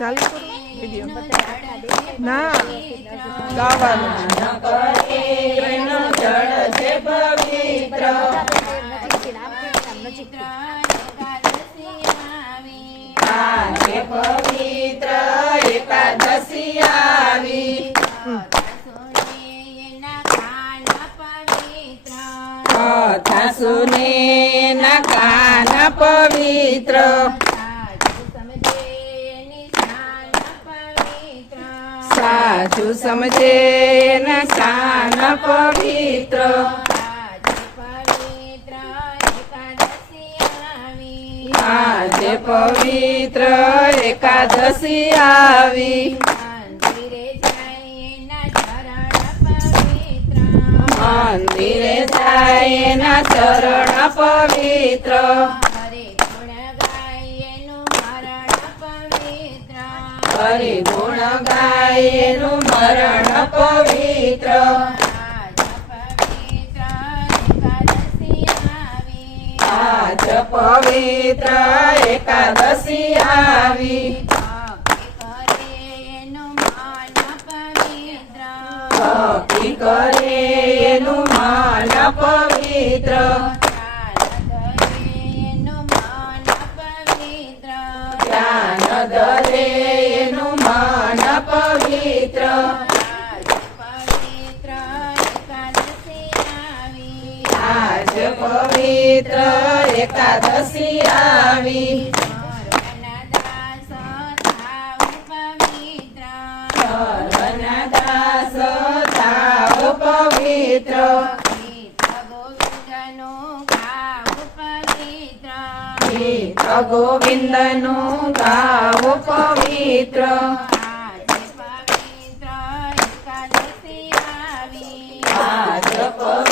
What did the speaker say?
ચાલુ કરો વિડિયો ના ગાવાનું જળ છે પવિત્ર આજે પવિત્ર એકાદશી આવી કથા સુને ના કાન પવિત્ર સાચું સમજે ના કાન પવિત્ર આજે પવિત્ર એકાદશી આવી મંદિરે જાય એના ચરણ પવિત્ર હરિ ગુણ ગાય એનું મરણ પવિત્ર આજ પવિત્ર એકાદશી આવી ભક્તિ કરે એનું મન પવિત્ર ધ્યાન ધરે એનું મન પવિત્ર આજ પવિત્ર એકાદશી આવી સર્વના દાસ થાવ પવિત્ર ગીત ગોવિંદનું ગાવ પવિત્ર આજ પવિત્ર